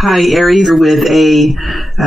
Hi, Aries, with a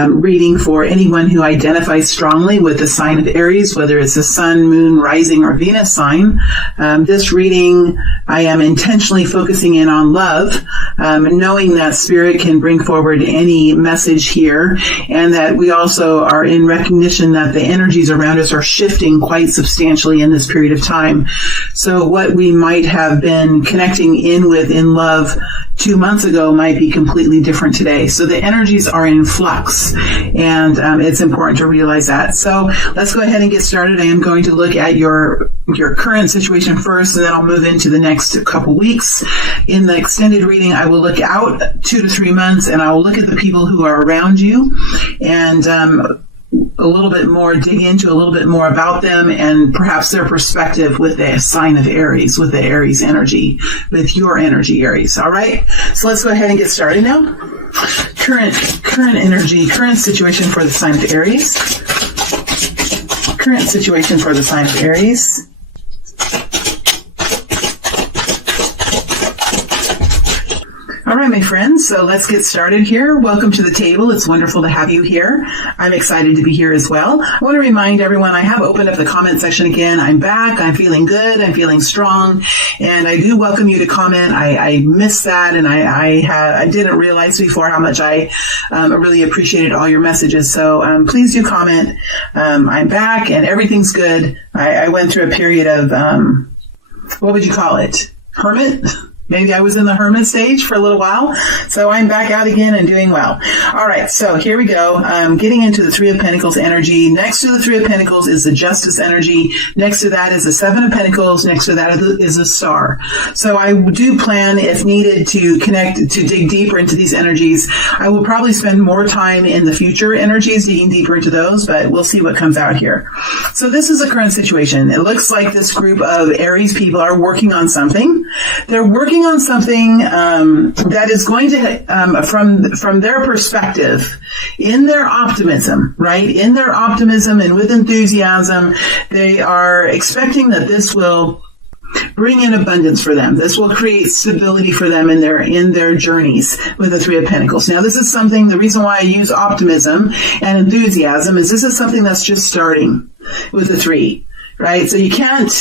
reading for anyone who identifies strongly with the sign of Aries, whether it's the sun, moon, rising, or Venus sign. This reading, I am intentionally focusing in on love, knowing that Spirit can bring forward any message here, and that we also are in recognition that the energies around us are shifting quite substantially in this period of time. So what we might have been connecting in with in love 2 months ago might be completely different today. So the energies are in flux, and it's important to realize that. So let's go ahead and get started. I am going to look at your current situation first, and then I'll move into the next couple weeks. In the extended reading, I will look out 2 to 3 months, and I will look at the people who are around you, and a little bit more, dig into a little bit more about them and perhaps their perspective with the sign of Aries, with the Aries energy, with your energy, Aries. All right. So let's go ahead and get started now. Current energy, current situation for the sign of Aries. Current situation for the sign of Aries. All right, my friends, so let's get started here. Welcome to the table. It's wonderful to have you here. I'm excited to be here as well. I want to remind everyone, I have opened up the comment section again. I'm back. I'm feeling good. I'm feeling strong. And I do welcome you to comment. I missed that, and I didn't realize before how much I really appreciated all your messages. So please do comment. I'm back, and everything's good. I went through a period of, what would you call it? Hermit? Maybe I was in the hermit stage for a little while, so I'm back out again and doing well. All right, so here we go. Getting into the Three of Pentacles energy. Next to the Three of Pentacles is the Justice energy. Next to that is the Seven of Pentacles. Next to that is a Star. So I do plan, if needed, to connect, to dig deeper into these energies. I will probably spend more time in the future energies, digging deeper into those, but we'll see what comes out here. So this is the current situation. It looks like this group of Aries people are working on something. They're working on something that is going to, from their perspective, in their optimism, right? In their optimism and with enthusiasm, they are expecting that this will bring in abundance for them. This will create stability for them in their journeys with the Three of Pentacles. Now, this is something, the reason why I use optimism and enthusiasm is this is something that's just starting with the three. Right? So you can't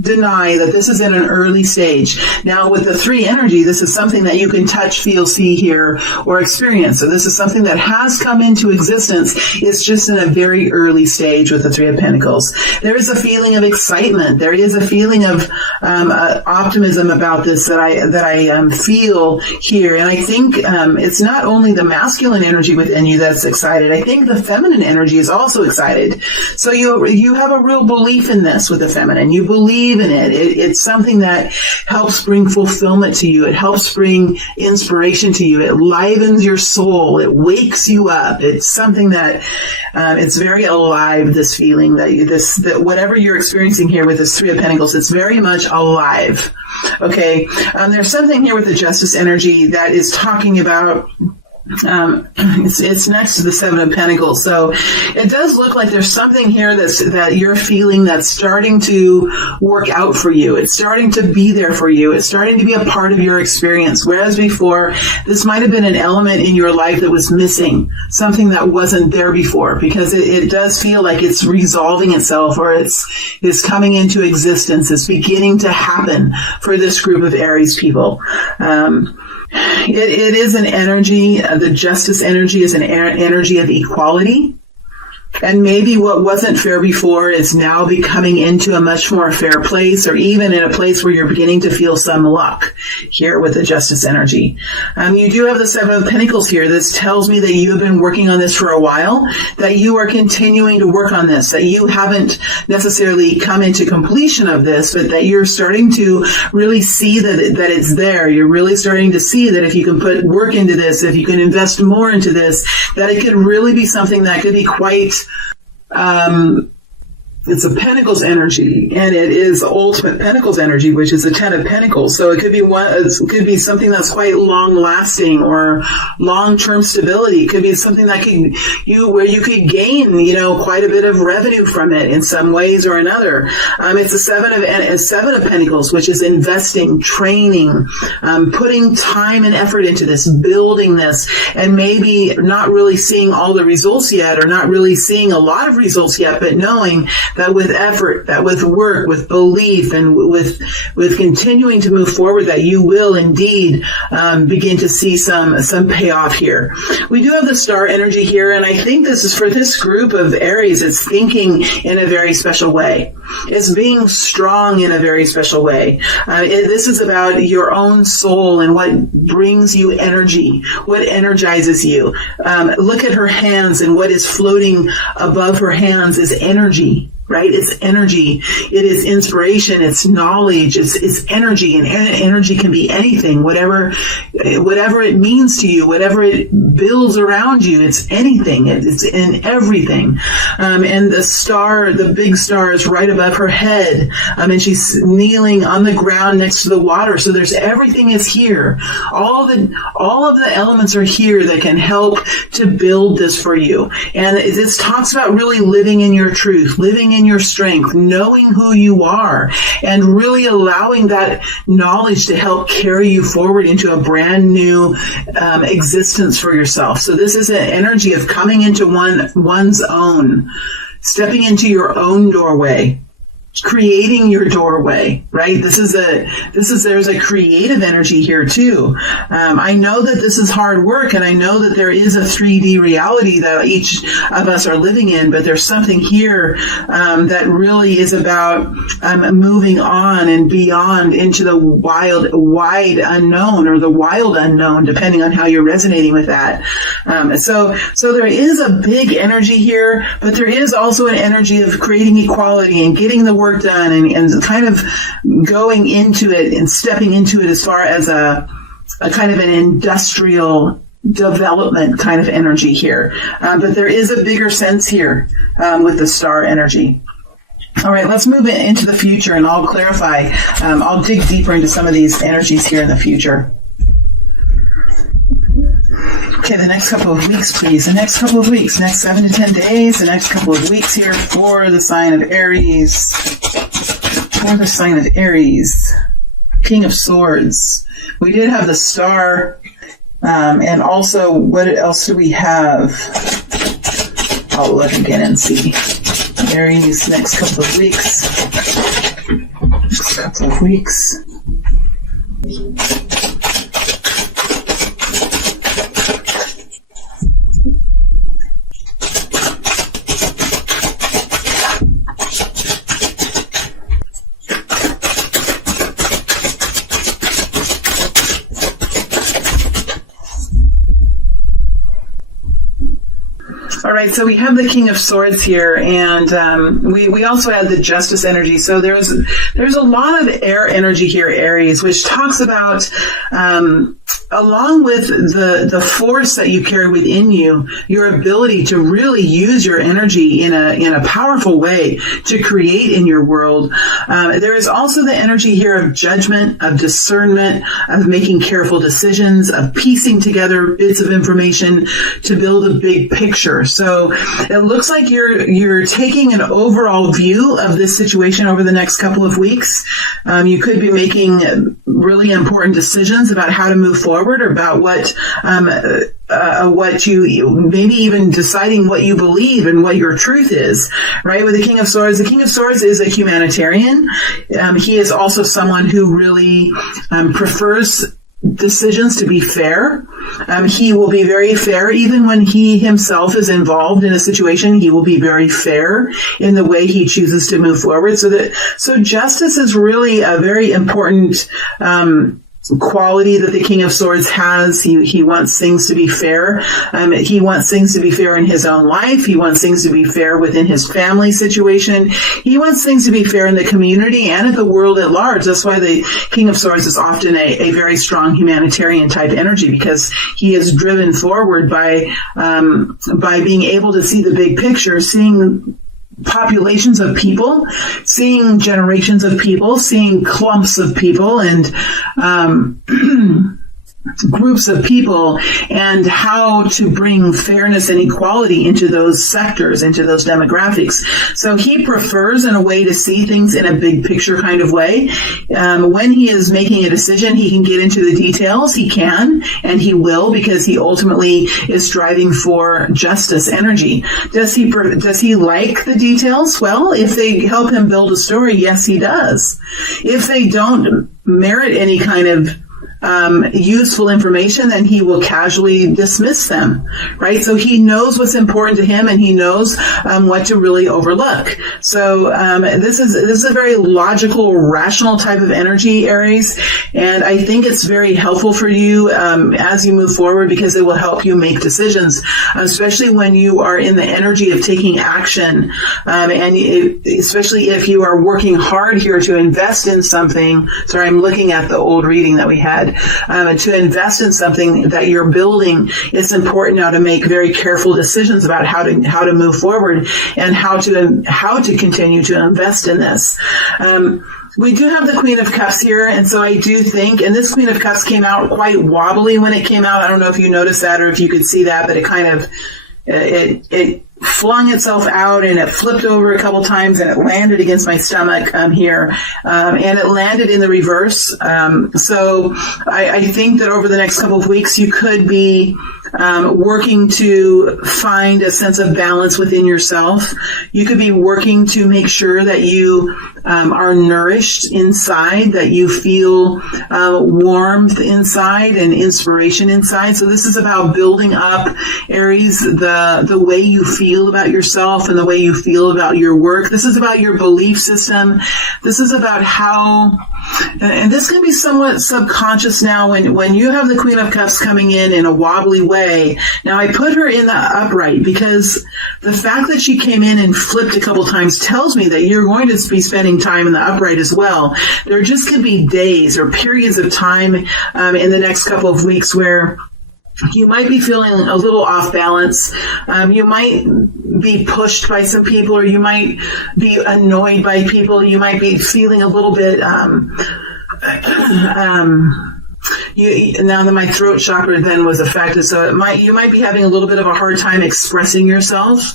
deny that this is in an early stage. Now, with the three energy, this is something that you can touch, feel, see, hear, or experience. So this is something that has come into existence. It's just in a very early stage with the Three of Pentacles. There is a feeling of excitement. There is a feeling of optimism about this that I feel here. And I think it's not only the masculine energy within you that's excited. I think the feminine energy is also excited. So you have a real belief in this with the feminine. You believe in it. It's something that helps bring fulfillment to you. It helps bring inspiration to you. It livens your soul. It wakes you up. It's something that it's very alive, this feeling that whatever you're experiencing here with this Three of Pentacles, it's very much alive. Okay. There's something here with the Justice energy that is talking about it's next to the Seven of Pentacles. So it does look like there's something here that you're feeling that's starting to work out for you. It's starting to be there for you. It's starting to be a part of your experience. Whereas before, this might have been an element in your life that was missing, something that wasn't there before, because it does feel like it's resolving itself, or it's coming into existence. It's beginning to happen for this group of Aries people. It is an energy, the Justice energy is an energy of equality. And maybe what wasn't fair before is now becoming into a much more fair place, or even in a place where you're beginning to feel some luck here with the Justice energy. You do have the Seven of Pentacles here. This tells me that you have been working on this for a while, that you are continuing to work on this, that you haven't necessarily come into completion of this, but that you're starting to really see that it's there. You're really starting to see that if you can put work into this, if you can invest more into this, that it could really be something that could be quite It's a Pentacles energy, and it is the ultimate Pentacles energy, which is the Ten of Pentacles. So it could be something that's quite long lasting or long term stability. It could be something that where you could gain, quite a bit of revenue from it in some ways or another. It's a Seven of Pentacles, which is investing, training, putting time and effort into this, building this, and maybe not really seeing all the results yet, or not really seeing a lot of results yet, but knowing that with effort, that with work, with belief, and with continuing to move forward, that you will indeed begin to see some payoff here. We do have the star energy here, and I think this is for this group of Aries. It's thinking in a very special way. It's being strong in a very special way. This is about your own soul and what brings you energy, what energizes you. Look at her hands, and what is floating above her hands is energy. Right? It's energy. It is inspiration. It's knowledge. It's energy, and energy can be anything, whatever it means to you, whatever it builds around you. It's anything. It's in everything. And the big star is right above her head. And she's kneeling on the ground next to the water. So there's everything is here. All of the elements are here that can help to build this for you. And this talks about really living in your truth, living in your strength, knowing who you are, and really allowing that knowledge to help carry you forward into a brand new existence for yourself. So this is an energy of coming into one's own, stepping into your own doorway, creating your doorway, right? There's a creative energy here too. I know that this is hard work, and I know that there is a 3D reality that each of us are living in, but there's something here that really is about moving on and beyond into the wide unknown, or the wild unknown, depending on how you're resonating with that. So there is a big energy here, but there is also an energy of creating equality and getting the work done, and kind of going into it and stepping into it as far as a kind of an industrial development kind of energy here. But there is a bigger sense here with the star energy. All right, let's move into the future, and I'll clarify. I'll dig deeper into some of these energies here in the future. Okay, the next couple of weeks, please. The next couple of weeks, next 7 to 10 days, the next couple of weeks here for the sign of Aries. For the sign of Aries, King of Swords. We did have the star, and also, what else do we have? I'll look again and see. Aries, next couple of weeks. Next couple of weeks. All right, so we have the King of Swords here, and we also had the Justice energy. So there's a lot of air energy here, Aries, which talks about along with the force that you carry within you, your ability to really use your energy in a powerful way to create in your world. There is also the energy here of judgment, of discernment, of making careful decisions, of piecing together bits of information to build a big picture. So it looks like you're taking an overall view of this situation over the next couple of weeks. You could be making really important decisions about how to move forward, or about what you maybe even deciding what you believe and what your truth is, right? With the King of Swords is a humanitarian. He is also someone who really prefers decisions to be fair. He will be very fair even when he himself is involved in a situation. He will be very fair in the way he chooses to move forward. So justice is really a very important quality that the King of Swords has. He wants things to be fair. He wants things to be fair in his own life. He wants things to be fair within his family situation. He wants things to be fair in the community and in the world at large. That's why the King of Swords is often a very strong humanitarian type energy, because he is driven forward by being able to see the big picture, seeing populations of people, seeing generations of people, seeing clumps of people, and groups of people, and how to bring fairness and equality into those sectors, into those demographics. So he prefers, in a way, to see things in a big picture kind of way. When he is making a decision, he can get into the details. He can, and he will, because he ultimately is striving for justice energy. Does he like the details? Well, if they help him build a story, yes, he does. If they don't merit any kind of useful information, then he will casually dismiss them, right? So he knows what's important to him, and he knows what to really overlook. So this is a very logical, rational type of energy, Aries, and I think it's very helpful for you as you move forward, because it will help you make decisions, especially when you are in the energy of taking action, especially if you are working hard here to invest in something. Sorry, I'm looking at the old reading that we had. To invest in something that you're building, it's important now to make very careful decisions about how to move forward and how to continue to invest in this. We do have the Queen of Cups here, and so I do think, and this Queen of Cups came out quite wobbly when it came out. I don't know if you noticed that or if you could see that, but it kind of it flung itself out, and it flipped over a couple times, and it landed against my stomach here, and it landed in the reverse. So I think that over the next couple of weeks, you could be working to find a sense of balance within yourself. You could be working to make sure that you are nourished inside, that you feel warmth inside and inspiration inside. So this is about building up, Aries, the way you feel about yourself and the way you feel about your work. This is about your belief system. This is about how, and this can be somewhat subconscious now when you have the Queen of Cups coming in a wobbly way. Now, I put her in the upright because the fact that she came in and flipped a couple times tells me that you're going to be spending time in the upright as well. There just could be days or periods of time in the next couple of weeks where you might be feeling a little off balance. You might be pushed by some people, or you might be annoyed by people. You might be feeling a little bit, now that my throat chakra then was affected, so you might be having a little bit of a hard time expressing yourself.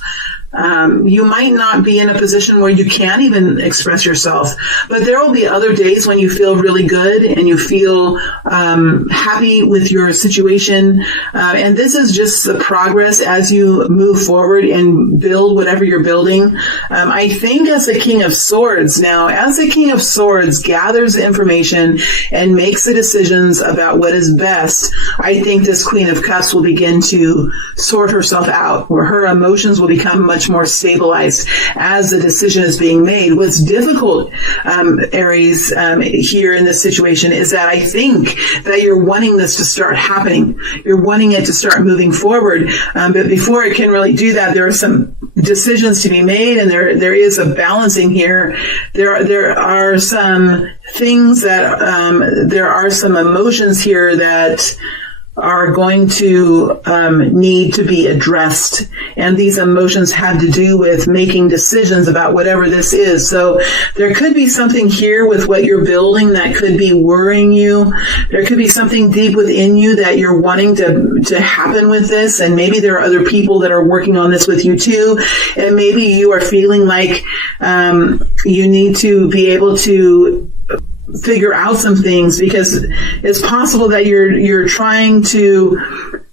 You might not be in a position where you can even express yourself, but there will be other days when you feel really good and you feel happy with your situation. And this is just the progress as you move forward and build whatever you're building. I think as the King of Swords gathers information and makes the decisions about what is best, I think this Queen of Cups will begin to sort herself out, where her emotions will become much more stabilized as the decision is being made. What's difficult, Aries, here in this situation is that I think that you're wanting this to start happening. You're wanting it to start moving forward. But before it can really do that, there are some decisions to be made, and there is a balancing here. There are some things that, there are some emotions here that are going to need to be addressed. And these emotions have to do with making decisions about whatever this is. So there could be something here with what you're building that could be worrying you. There could be something deep within you that you're wanting to happen with this. And maybe there are other people that are working on this with you too. And maybe you are feeling like you need to be able to figure out some things, because it's possible that you're trying to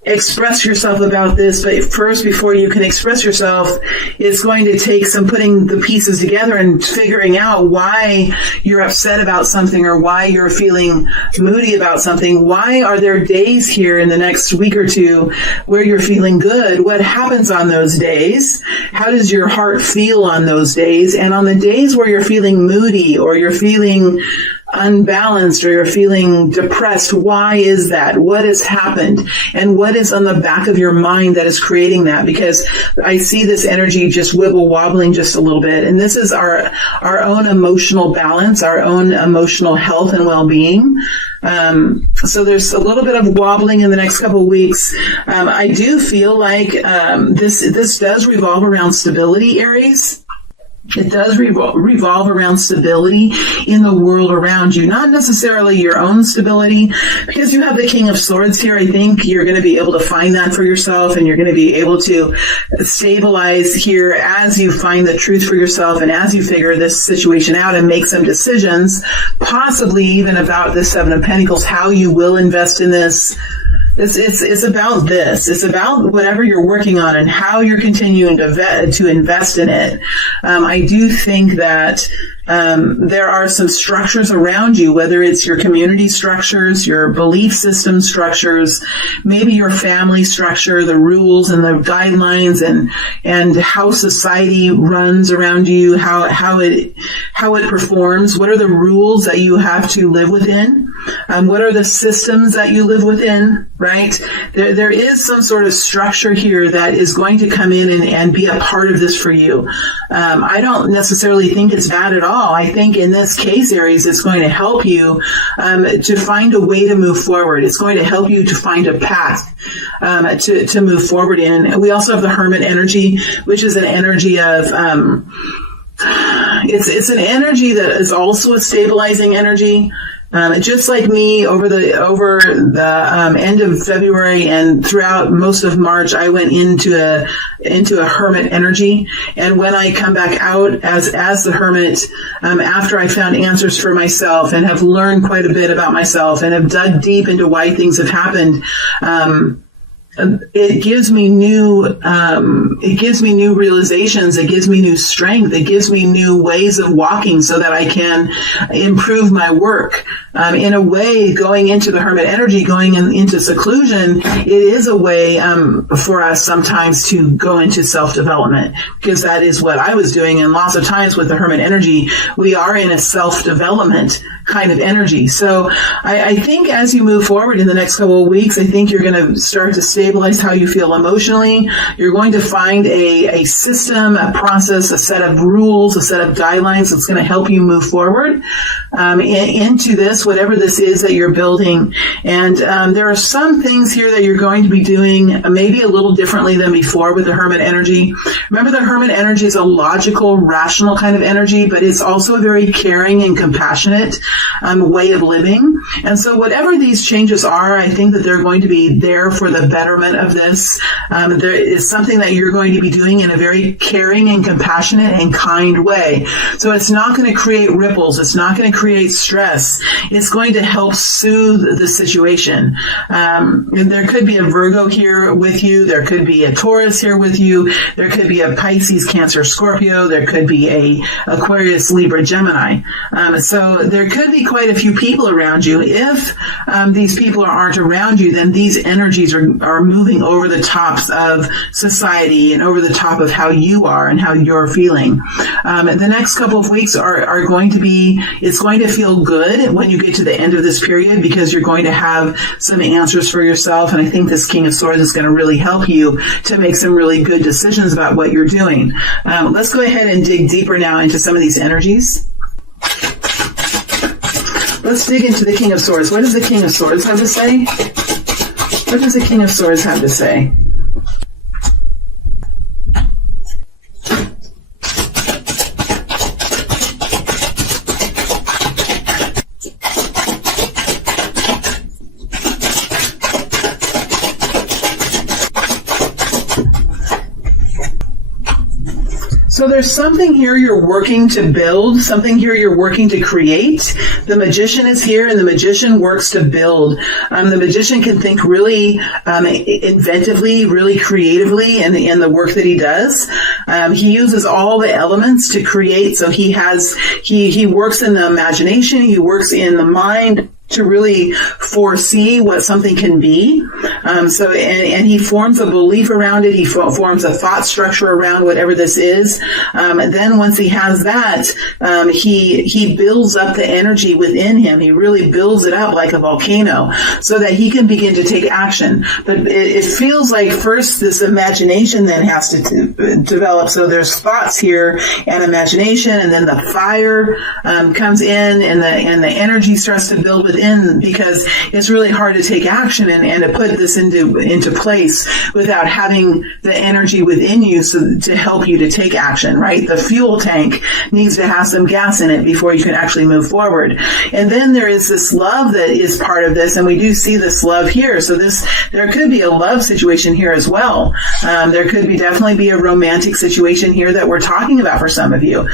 express yourself about this, but first, before you can express yourself, it's going to take some putting the pieces together and figuring out why you're upset about something, or why you're feeling moody about something. Why are there days here in the next week or two where you're feeling good? What happens on those days? How does your heart feel on those days? And on the days where you're feeling moody, or you're feeling unbalanced, or you're feeling depressed, why is that? What has happened? And what is on the back of your mind that is creating that? Because I see this energy just wobbling just a little bit. And this is our own emotional balance, our own emotional health and well-being. So there's a little bit of wobbling in the next couple of weeks. I do feel like this does revolve around stability, Aries. It does revolve around stability in the world around you, not necessarily your own stability. Because you have the King of Swords here, I think you're going to be able to find that for yourself, and you're going to be able to stabilize here as you find the truth for yourself and as you figure this situation out and make some decisions, possibly even about the Seven of Pentacles, how you will invest in this. It's about this. It's about whatever you're working on and how you're continuing to invest in it. I do think that there are some structures around you, whether it's your community structures, your belief system structures, maybe your family structure, the rules and the guidelines and how society runs around you, how it performs. What are the rules that you have to live within? What are the systems that you live within, right? There is some sort of structure here that is going to come in and be a part of this for you. I don't necessarily think it's bad at all. I think in this case, Aries, it's going to help you to find a way to move forward. It's going to help you to find a path to move forward in. And we also have the Hermit energy, which is an energy of it's an energy that is also a stabilizing energy. Just like me, over the end of February and throughout most of March, I went into a hermit energy. And when I come back out as the hermit, after I found answers for myself and have learned quite a bit about myself and have dug deep into why things have happened, it gives me new realizations. It gives me new strength. It gives me new ways of walking so that I can improve my work. In a way, going into the hermit energy, going into seclusion, it is a way for us sometimes to go into self-development, because that is what I was doing. And lots of times with the hermit energy, we are in a self-development kind of energy. So I think as you move forward in the next couple of weeks, I think you're going to start to stabilize how you feel emotionally. You're going to find a system, a process, a set of rules, a set of guidelines that's going to help you move forward into this, whatever this is that you're building. And there are some things here that you're going to be doing maybe a little differently than before with the hermit energy. Remember, the hermit energy is a logical, rational kind of energy, but it's also a very caring and compassionate way of living. And so whatever these changes are, I think that they're going to be there for the betterment of this. There is something that you're going to be doing in a very caring and compassionate and kind way. So it's not going to create ripples. It's not going to create stress. It's going to help soothe the situation. There could be a Virgo here with you. There could be a Taurus here with you. There could be a Pisces, Cancer, Scorpio. There could be a Aquarius, Libra, Gemini. So there could be quite a few people around you. If these people aren't around you, then these energies are moving over the tops of society and over the top of how you are and how you're feeling. The next couple of weeks are going to be, it's going to feel good when you get to the end of this period, because you're going to have some answers for yourself. And I think this King of Swords is going to really help you to make some really good decisions about what you're doing. Let's go ahead and dig deeper now into some of these energies. Let's dig into the King of Swords. What does the King of Swords have to say? What does the King of Swords have to say? So there's something here you're working to build, something here you're working to create. The Magician is here, and the Magician works to build. The Magician can think really inventively, really creatively in the work that he does. He uses all the elements to create. So he works in the imagination, he works in the mind to really foresee what something can be. And he forms a belief around it. He forms a thought structure around whatever this is. And then once he has that, he builds up the energy within him. He really builds it up like a volcano so that he can begin to take action. But it feels like first this imagination then has to develop. So there's thoughts here and imagination, and then the fire comes in, and the energy starts to build within within, because it's really hard to take action and to put this into place without having the energy within you to help you to take action, right? The fuel tank needs to have some gas in it before you can actually move forward. And then there is this love that is part of this, and we do see this love here. So there could be a love situation here as well. There could definitely be a romantic situation here that we're talking about for some of you.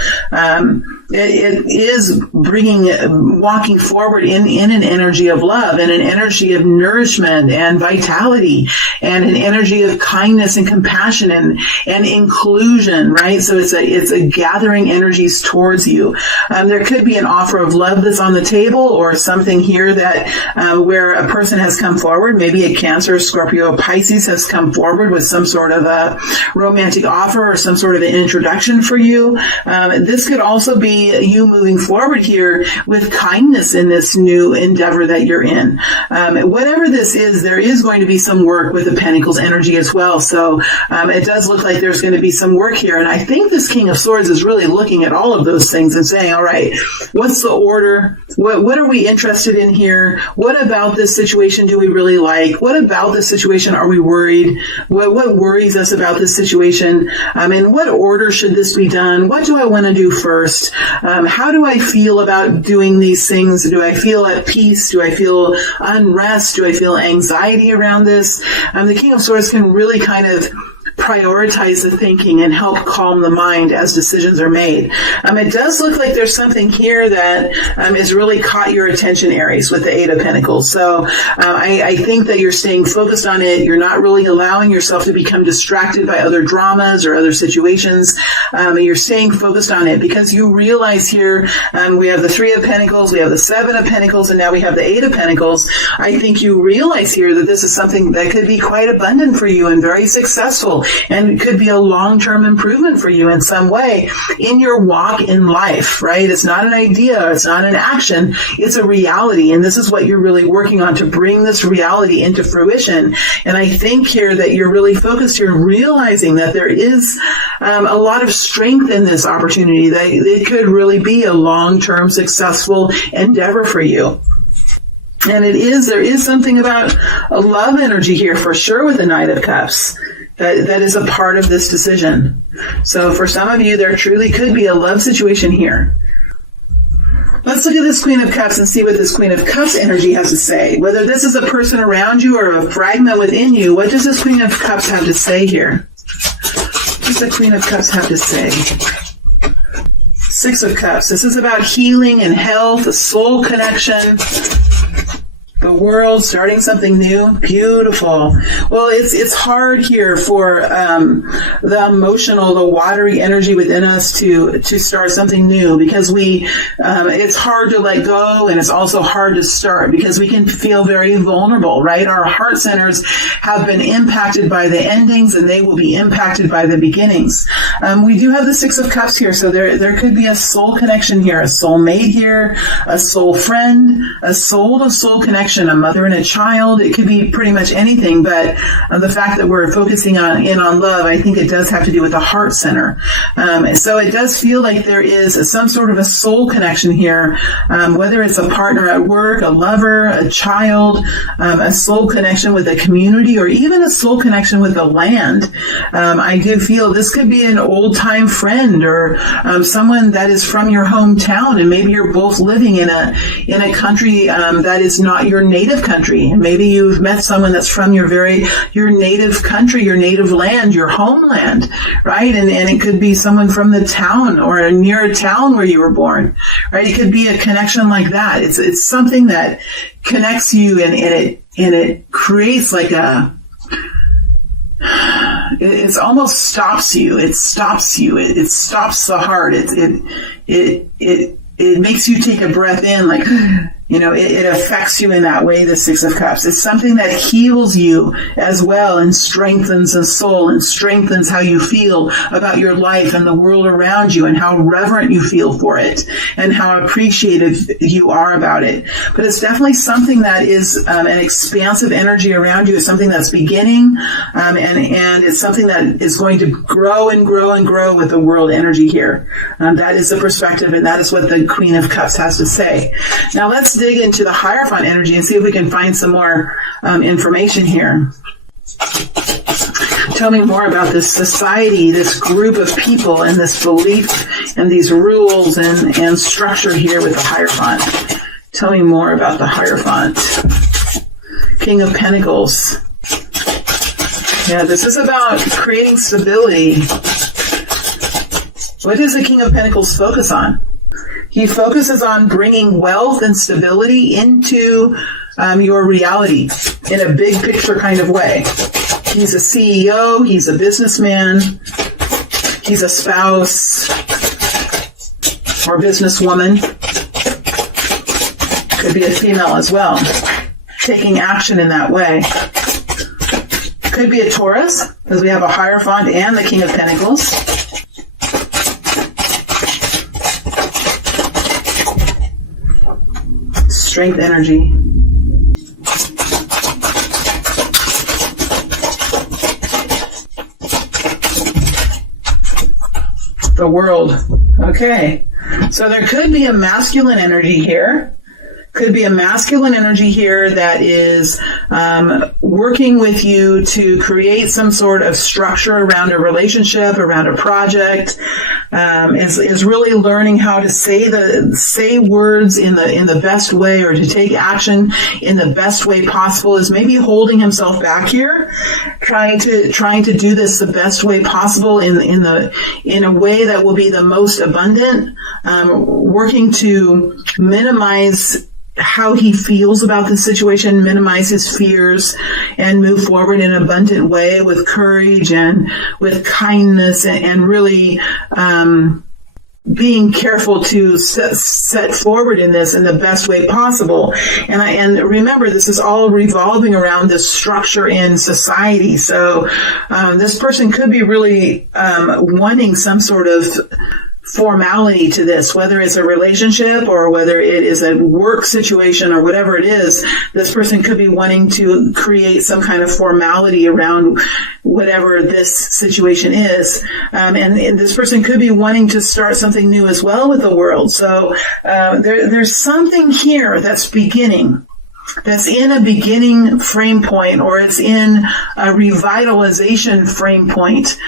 It is walking forward in an energy of love and an energy of nourishment and vitality and an energy of kindness and compassion and inclusion, right? So it's a gathering energies towards you. There could be an offer of love that's on the table, or something here that where a person has come forward, maybe a Cancer, Scorpio, Pisces has come forward with some sort of a romantic offer or some sort of an introduction for you. This could also be you moving forward here with kindness in this new endeavor that you're in. Whatever this is, there is going to be some work with the Pentacles energy as well. So it does look like there's going to be some work here. And I think this King of Swords is really looking at all of those things and saying, all right, what's the order? What are we interested in here? What about this situation do we really like? What about this situation are we worried? What worries us about this situation? In what order should this be done? What do I want to do first? How do I feel about doing these things? Do I feel at peace? Do I feel unrest? Do I feel anxiety around this? The King of Swords can really kind of prioritize the thinking and help calm the mind as decisions are made. It does look like there's something here that has really caught your attention, Aries, with the Eight of Pentacles. So I think that you're staying focused on it. You're not really allowing yourself to become distracted by other dramas or other situations. You're staying focused on it because you realize here we have the Three of Pentacles, we have the Seven of Pentacles, and now we have the Eight of Pentacles. I think you realize here that this is something that could be quite abundant for you and very successful, and it could be a long-term improvement for you in some way in your walk in life, right? It's not an idea, it's not an action, it's a reality, and this is what you're really working on to bring this reality into fruition. And I think here that you're really focused here, realizing that there is a lot of strength in this opportunity, that it could really be a long-term successful endeavor for you. And there is something about a love energy here for sure with the Knight of Cups. That is a part of this decision. So for some of you, there truly could be a love situation here. Let's look at this Queen of Cups and see what this Queen of Cups energy has to say. Whether this is a person around you or a fragment within you, what does this Queen of Cups have to say here? What does the Queen of Cups have to say? Six of Cups. This is about healing and health, a soul connection. The world, starting something new. Beautiful. Well, it's hard here for the emotional, the watery energy within us to start something new, because it's hard to let go, and it's also hard to start because we can feel very vulnerable, right? Our heart centers have been impacted by the endings, and they will be impacted by the beginnings. We do have the Six of Cups here, so there could be a soul connection here, a soul mate here, a soul friend, a soul-to-soul connection, a mother and a child. It could be pretty much anything, but the fact that we're focusing on love, I think it does have to do with the heart center. So it does feel like there is some sort of a soul connection here, whether it's a partner at work, a lover, a child, a soul connection with a community, or even a soul connection with the land. I do feel this could be an old-time friend or someone that is from your hometown, and maybe you're both living in a country that is not your native country. Maybe you've met someone that's from your native country, your native land, your homeland, right? And it could be someone from the town or near a town where you were born, right? It could be a connection like that. It's something that connects you, and it creates like it almost stops you. It stops you. It stops the heart. It makes you take a breath in, like, it affects you in that way, the Six of Cups. It's something that heals you as well, and strengthens the soul, and strengthens how you feel about your life and the world around you, and how reverent you feel for it, and how appreciative you are about it. But it's definitely something that is an expansive energy around you. It's something that's beginning, and it's something that is going to grow and grow and grow with the world energy here. That is the perspective, and that is what the Queen of Cups has to say. Now let's dig into the Hierophant energy and see if we can find some more information here. Tell me more about this society, this group of people, and this belief and these rules and structure here with the Hierophant. Tell me more about the Hierophant. King of Pentacles. Yeah, this is about creating stability. What does the King of Pentacles focus on? He focuses on bringing wealth and stability into your reality in a big picture kind of way. He's a CEO, he's a businessman, he's a spouse or businesswoman. Could be a female as well, taking action in that way. Could be a Taurus, because we have a Hierophant and the King of Pentacles. Strength energy. The World. Okay. So there could be a masculine energy here. Could be a masculine energy here that is working with you to create some sort of structure around a relationship, around a project. Is really learning how to say words in the best way, or to take action in the best way possible. Is maybe holding himself back here, trying to do this the best way possible in a way that will be the most abundant. Working to minimize how he feels about the situation, minimize his fears, and move forward in an abundant way with courage and with kindness, and really being careful to set forward in this in the best way possible. And remember, this is all revolving around this structure in society. So this person could be really wanting some sort of formality to this, whether it's a relationship or whether it is a work situation or whatever it is. This person could be wanting to create some kind of formality around whatever this situation is. And this person could be wanting to start something new as well with the world. So there's something here that's beginning. That's in a beginning frame point, or it's in a revitalization frame point.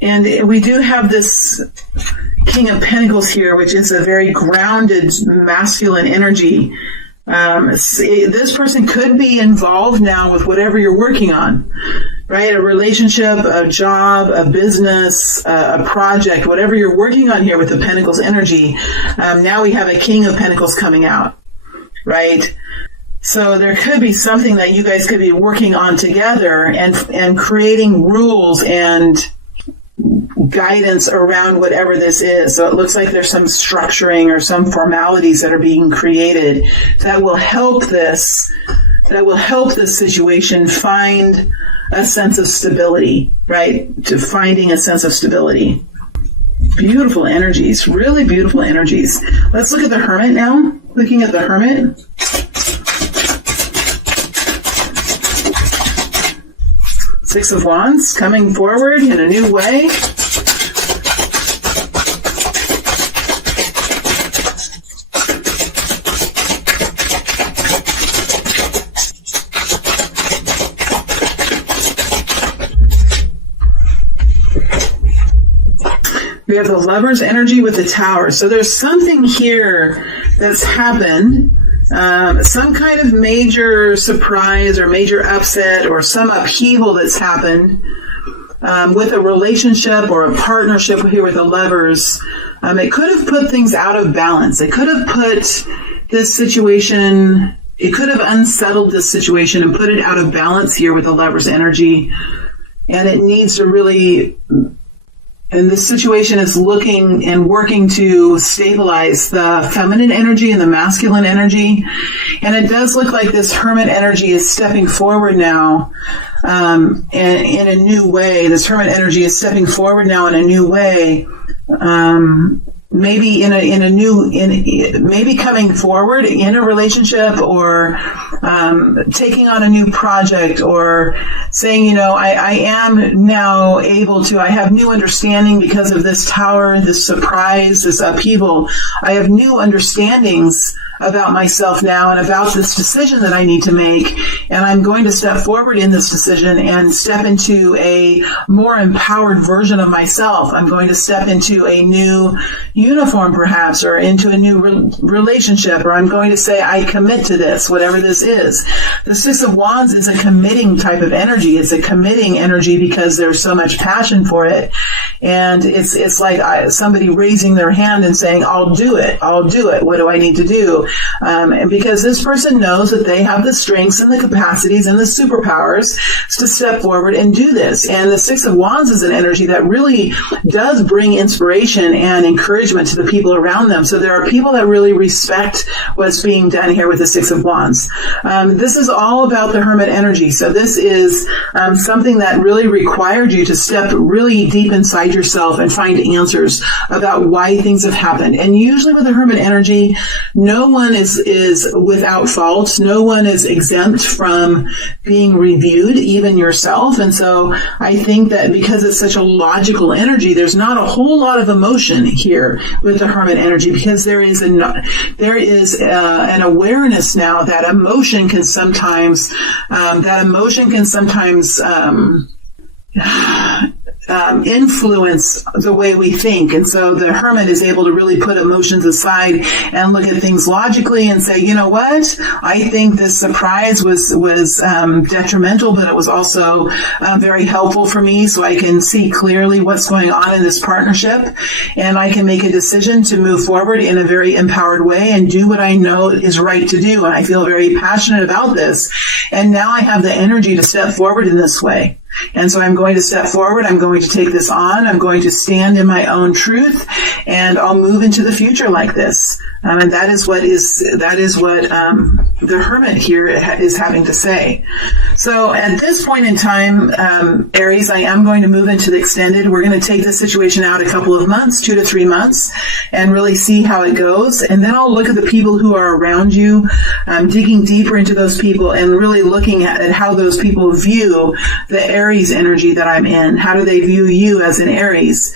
And we do have this King of Pentacles here, which is a very grounded masculine energy. This person could be involved now with whatever you're working on, right? A relationship, a job, a business, a project, whatever you're working on here with the Pentacles energy. Now we have a King of Pentacles coming out, right? So there could be something that you guys could be working on together and creating rules and guidance around whatever this is. So it looks like there's some structuring or some formalities that are being created that will help this situation find a sense of stability, right? To finding a sense of stability. Beautiful energies, really beautiful energies. Let's look at the Hermit now. Looking at the Hermit. Six of Wands, coming forward in a new way. We have the Lover's energy with the Tower. So there's something here that's happened. Some kind of major surprise or major upset or some upheaval that's happened with a relationship or a partnership here with the Lovers. It could have put things out of balance. It could have put this situation, it could have unsettled this situation and put it out of balance here with the Lover's energy. And it needs to really... And this situation is looking and working to stabilize the feminine energy and the masculine energy. And it does look like this Hermit energy is stepping forward now and in a new way. This Hermit energy is stepping forward now in a new way. Maybe maybe coming forward in a relationship or taking on a new project, or saying, I am now able to, I have new understanding because of this tower, this surprise, this upheaval. I have new understandings about myself now and about this decision that I need to make. And I'm going to step forward in this decision and step into a more empowered version of myself. I'm going to step into a new uniform, perhaps, or into a new relationship, or I'm going to say, I commit to this, whatever this is. The Six of Wands is a committing type of energy. It's a committing energy because there's so much passion for it. And it's like somebody raising their hand and saying, I'll do it. I'll do it. What do I need to do? And because this person knows that they have the strengths and the capacities and the superpowers to step forward and do this. And the Six of Wands is an energy that really does bring inspiration and encouragement to the people around them. So there are people that really respect what's being done here with the Six of Wands. This is all about the Hermit energy. So this is something that really required you to step really deep inside yourself and find answers about why things have happened. And usually with the Hermit energy, no one is without fault. No one is exempt from being reviewed, even yourself. And so I think that because it's such a logical energy, there's not a whole lot of emotion here with the Hermit energy, because there is an awareness now that emotion can sometimes influence the way we think. And so the Hermit is able to really put emotions aside and look at things logically and say, you know what? I think this surprise was detrimental, but it was also very helpful for me, so I can see clearly what's going on in this partnership, and I can make a decision to move forward in a very empowered way and do what I know is right to do. And I feel very passionate about this. And now I have the energy to step forward in this way. And so I'm going to step forward. I'm going to take this on. I'm going to stand in my own truth, and I'll move into the future like this. And that is what the Hermit here is having to say. So at this point in time, Aries, I am going to move into the extended. We're going to take this situation out a couple of months, 2 to 3 months, and really see how it goes. And then I'll look at the people who are around you, digging deeper into those people and really looking at how those people view the Aries energy that I'm in. How do they view you as an Aries?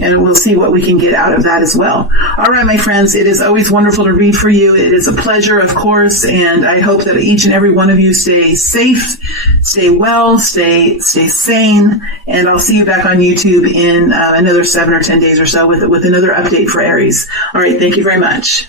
And we'll see what we can get out of that as well. All right, my friends, it is always wonderful to read for you. It is a pleasure, of course, and I hope that each and every one of you stay safe, stay well, stay sane, and I'll see you back on YouTube in another 7 or 10 days or so with another update for Aries. All right, thank you very much.